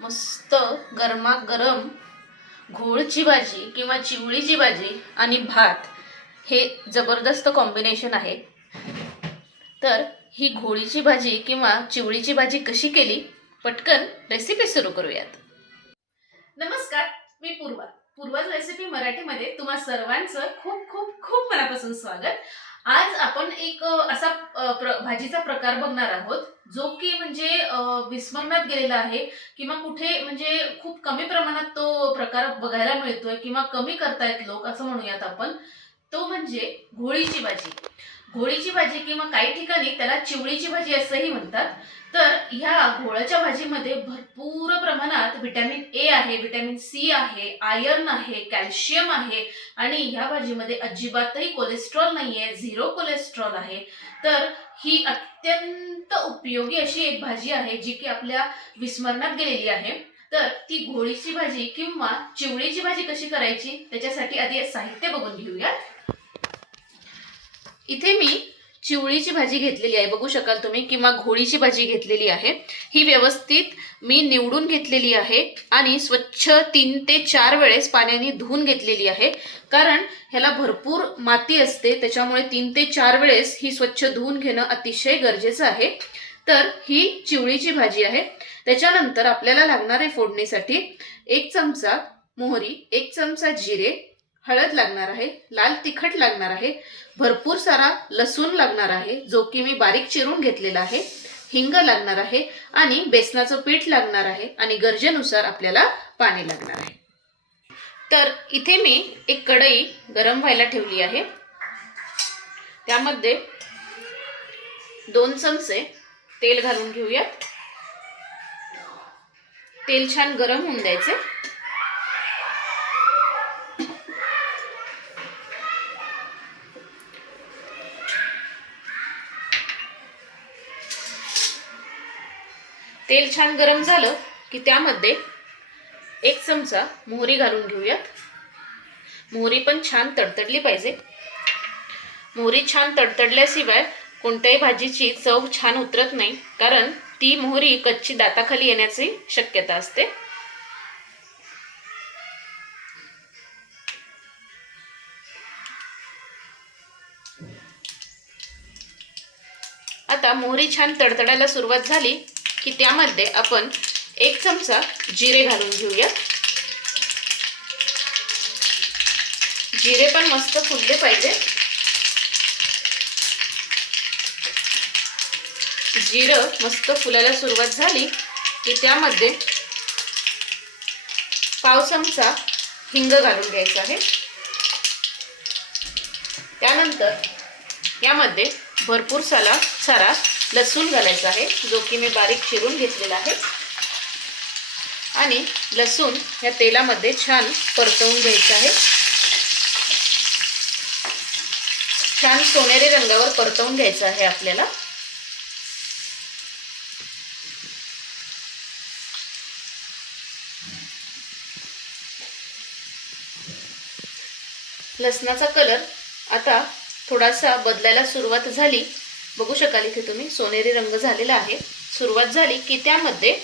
मस्त गरमागरम घोळची भाजी किंवा चिवळीची भाजी आणि भात हे जबरदस्त कॉम्बिनेशन आहे. तर ही घोळीची भाजी किंवा चिवळीची भाजी कशी केली? पटकन रेसिपी सुरू करूयात. नमस्कार मी पूर्वा. पूर्वज रेसिपी मराठीमध्ये तुम्हा सर्वांचं खूप खूप खूप मनापासून स्वागत. आज आपण एक असा प्र, भाजीचा प्रकार बघणार आहोत जो की म्हणजे विस्मरणात गेलेला आहे किंवा कुठे म्हणजे खूप कमी प्रमाणात तो प्रकार बघायला मिळतोय किंवा कमी करतायत लोक असं म्हणूयात आपण. तो म्हणजे घोळीची भाजी. घोळीची भाजी किंवा काही ठिकाणी त्याला चिवळीची भाजी असंही म्हणतात. तर ह्या घोळाच्या भाजीमध्ये भरपूर प्रमाणात व्हिटॅमिन ए आहे व्हिटॅमिन सी आहे आयर्न आहे कॅल्शियम आहे आणि ह्या भाजीमध्ये अजिबातही कोलेस्ट्रॉल नाही आहे झिरो कोलेस्ट्रॉल आहे. तर ही अत्यंत उपयोगी अशी एक भाजी आहे जी की आपल्या विस्मरणात गेलेली आहे. तर ती घोळीची भाजी किंवा चिवळीची भाजी कशी करायची? त्याच्यासाठी आधी साहित्य बघून घेऊयात. इथे मी चिवळीची भाजी घेतलेली आहे. बघू शकाल तुम्ही किंवा घोळीची भाजी घेतलेली आहे. ही व्यवस्थित मी निवडून घेतलेली आहे आणि स्वच्छ तीन ते चार वेळेस पाण्याने धुवून घेतलेली आहे. कारण ह्याला भरपूर माती असते त्याच्यामुळे तीन ते चार वेळेस ही स्वच्छ धुवून घेणं अतिशय गरजेचं आहे. तर ही चिवळीची भाजी आहे. त्याच्यानंतर आपल्याला लागणारे फोडणीसाठी एक चमचा मोहरी एक चमचा जिरे हळद लागणार आहे लाल तिखट लागणार आहे भरपूर सारा लसूण लागणार आहे जो की मी बारीक चिरून घेतलेला आहे हिंग लागणार आहे आणि बेसनाचं पीठ लागणार आहे आणि गरजेनुसार आपल्याला पाणी लागणार आहे. तर इथे मी एक कढई गरम व्हायला ठेवली आहे. त्यामध्ये दोन चमचे तेल घालून घेऊयात. तेल छान गरम होऊन द्यायचे. तेल छान गरम झालं की त्यामध्ये एक चमचा मोहरी घालून घेऊयात. मोहरी पण छान तडतडली पाहिजे. मोहरी छान तडतडल्याशिवाय कोणत्याही भाजीची चव छान उतरत नाही कारण ती मोहरी कच्ची दाताखाली येण्याची शक्यता असते. आता मोहरी छान तडतडायला सुरुवात झाली. की त्यामध्ये आपण एक चमचा जिरे घालून घेऊया. जिरे पण मस्त फुलले पाहिजे. जिरं मस्त फुलायला सुरुवात झाली की त्यामध्ये पाव चमचा हिंग घालून घ्यायचा आहे. त्यानंतर यामध्ये भरपूर साला सारा लसूण घालायचा आहे जो की मी बारीक चिरून घेतलेला आहे. आणि लसूण ह्या तेलामध्ये छान परतवून घ्यायचं आहे. छान सोनेरी रंगावर परतवून घ्यायचं आहे आपल्याला. लसणाचा कलर आता थोडासा बदलायला सुरुवात झाली. बघू शकाल इथे तुम्ही. सोनेरी रंग झालेला आहे. सुरुवात झाली की त्यामध्ये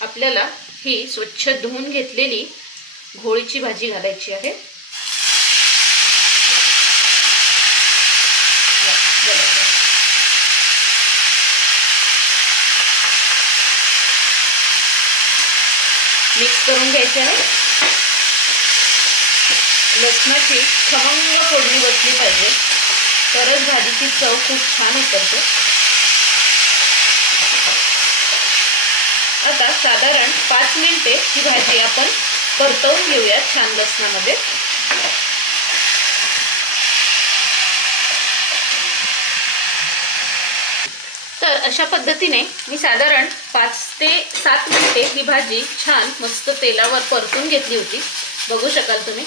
आपल्याला ही स्वच्छ धुवून घेतलेली घोळीची भाजी घालायची आहे. मिक्स करून घ्यायचे आहे. लसणाची खमंग फोडणी बसली पाहिजे. तरच भाजीची चव खूप छान उतरते. आता साधारण पाच मिनिटे ही भाजी आपण परतवून घेऊया छान लसणामध्ये तर अशा पद्धतीने मी साधारण पाच ते सात मिनिटे ही भाजी छान मस्त तेलावर परतून घेतली होती. बघू शकाल तुम्ही.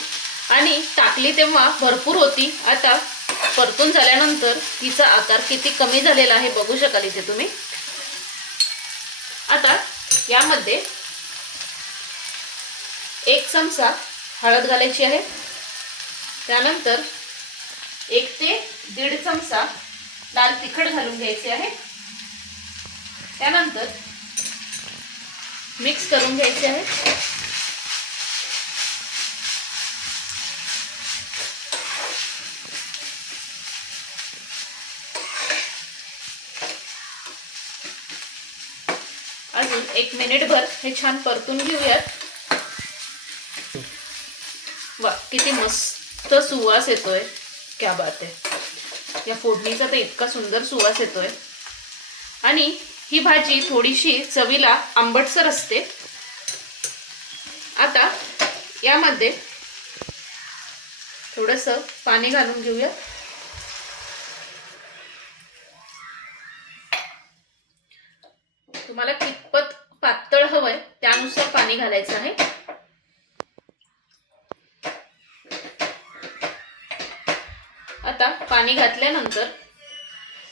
आणि टाकली तेव्हा भरपूर होती. आता परतून झाल्यानंतर तिचा आकार किती कमी झालेला आहे बघू शकाल इथे तुम्ही. आता यामध्ये एक चमचा हळद घालायची आहे. त्यानंतर एक ते दीड चमचा लाल तिखट घालून घ्यायचे आहे. त्यानंतर मिक्स करून घ्यायचे आहे अजून एक मिनिटभर हे छान परतून घेऊयात. वा किती मस्त सुवास येतोय. क्या बात आहे. या फोडणीचा तर इतका सुंदर सुवास येतोय. आणि ही भाजी थोडीशी चवीला आंबटसर असते. आता यामध्ये थोडस पाणी घालून घेऊया. तुम्हाला किती त्यानुसार पाणी घालायचं आहे. आता पाणी घातल्यानंतर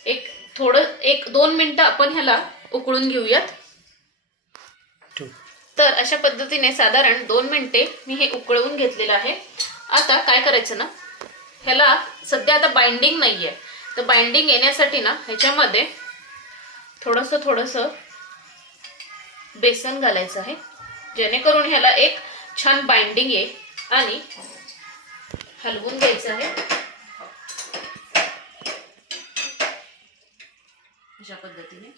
एक थोडं एक दोन मिनिटं आपण ह्याला उकळून घेऊयात. तर अशा पद्धतीने साधारण दोन मिनिटे मी हे उकळवून घेतलेलं आहे. आता काय करायचं ना? ह्याला सध्या आता बाइंडिंग नाही आहे तर बाइंडिंग येण्यासाठी ना ह्याच्यामध्ये थोडंसं थोडंसं बेसन घालायचं आहे. जेणेकरून ह्याला एक छान बाइंडिंग येईल आणि हलवून घ्यायचं आहे. अशा पद्धतीने.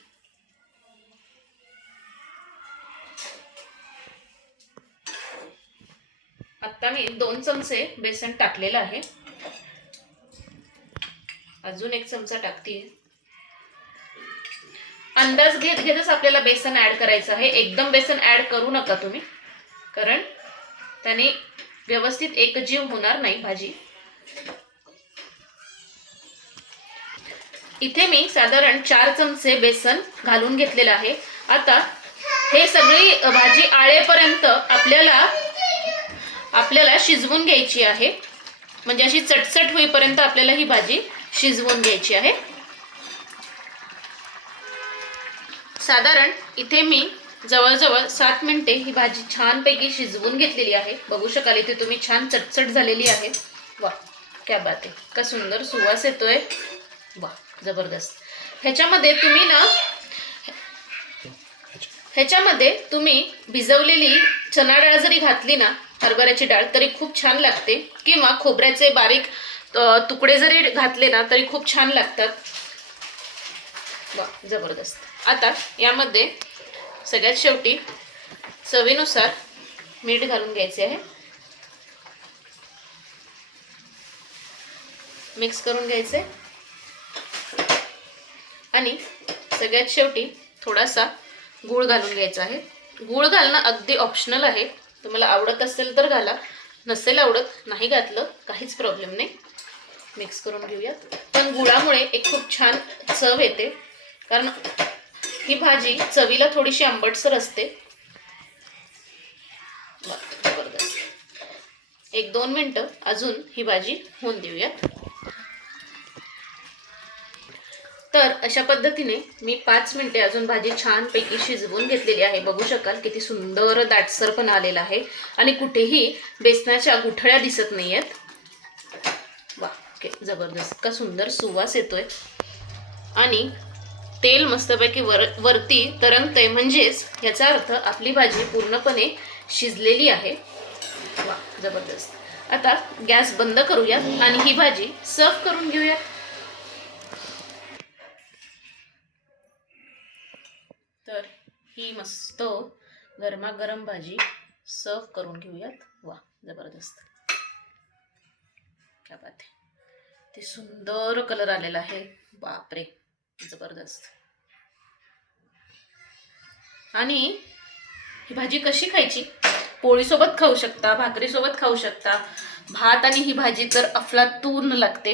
आता मी दोन चमचे बेसन टाकलेलं आहे. अजून एक चमचा टाकते. अंदाज घेत घेतच आपल्याला बेसन ऍड करायचं आहे. एकदम बेसन ऍड करू नका तुम्ही. कारण त्याने व्यवस्थित एकजीव होणार नाही भाजी. इथे मी साधारण चार चमचे बेसन घालून घेतलेलं आहे. आता हे सगळी भाजी आळेपर्यंत आपल्याला आपल्याला शिजवून घ्यायची आहे. म्हणजे अशी चटचट होईपर्यंत आपल्याला ही भाजी शिजवून घ्यायची आहे. साधारण इथे मी जवळजवळ सात मिनटे ही भाजी छानपैकी शिजवून घेतलेली आहे. बघू शकाल इथे तुम्ही छान चटचट झालेली आहे. वा क्या बात आहे. का सुंदर सुवास येतोय. वा जबरदस्त. ह्याच्यामध्ये तुम्ही ना ह्याच्यामध्ये तुम्ही भिजवलेली चना डाळ जरी घातली ना हरभऱ्याची डाळ तरी खूप छान लागते. किंवा खोबऱ्याचे बारीक तुकडे जरी घातले ना तरी खूप छान लागतात. वा जबरदस्त. आता यामध्ये सगळ्यात शेवटी चवीनुसार मीठ घालून घ्यायचे आहे. मिक्स करून घ्यायचे. आणि सगळ्यात शेवटी थोडासा गूळ घालून घ्यायचा आहे. गूळ घालणं अगदी ऑप्शनल आहे. तुम्हाला आवडत असेल तर घाला. नसेल आवडत नाही घातलं काहीच प्रॉब्लेम नाही. मिक्स करून घेऊयात. पण गुळामुळे एक खूप छान चव येते. कारण ही भाजी चवीला थोडीशी आंबटसर असते. एक दोन मिनटं अजून ही भाजी होऊन देऊयात. तर अशा पद्धतीने मी पाच मिनिटे अजून भाजी छानपैकी शिजवून घेतलेली आहे. बघू शकाल किती सुंदर दाटसरपणा आलेला आहे. आणि कुठेही बेसनाच्या गुठळ्या दिसत नाही आहेत वा ओके जबरदस्त. का सुंदर सुवास येतोय. आणि तेल मस्तपैकी वर वरती तरंगतंय. म्हणजेच याचा अर्थ आपली भाजी पूर्णपणे शिजलेली आहे. वा जबरदस्त. आता गॅस बंद करूयात आणि ही भाजी सर्व करून घेऊयात. तर ही मस्त गरमागरम भाजी सर्व करून घेऊयात. वा जबरदस्त. काय बात आहे ते सुंदर कलर आलेला आहे. बापरे. जबरदस्त. आणि ही भाजी कशी खायची? पोळीसोबत खाऊ शकता भाकरीसोबत खाऊ शकता. भात आणि ही भाजी तर अफलातून लागते.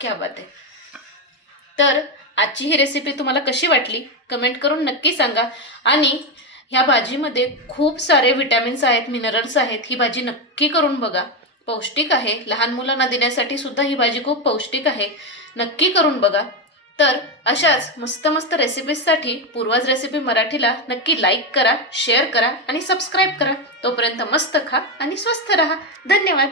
क्या बात आहे. तर आजची ही रेसिपी तुम्हाला कशी वाटली? कमेंट करून नक्की सांगा. आणि ह्या भाजीमध्ये खूप सारे विटॅमिन्स आहेत मिनरल्स आहेत. ही भाजी नक्की करून बघा. पौष्टिक आहे. लहान मुलांना देण्यासाठी सुद्धा ही भाजी खूप पौष्टिक आहे. नक्की करून बघा. तर अशाच मस्त मस्त रेसिपीजसाठी पूर्वज रेसिपी मराठीला नक्की लाईक करा शेअर करा आणि सबस्क्राईब करा. तोपर्यंत मस्त खा आणि स्वस्थ राहा. धन्यवाद.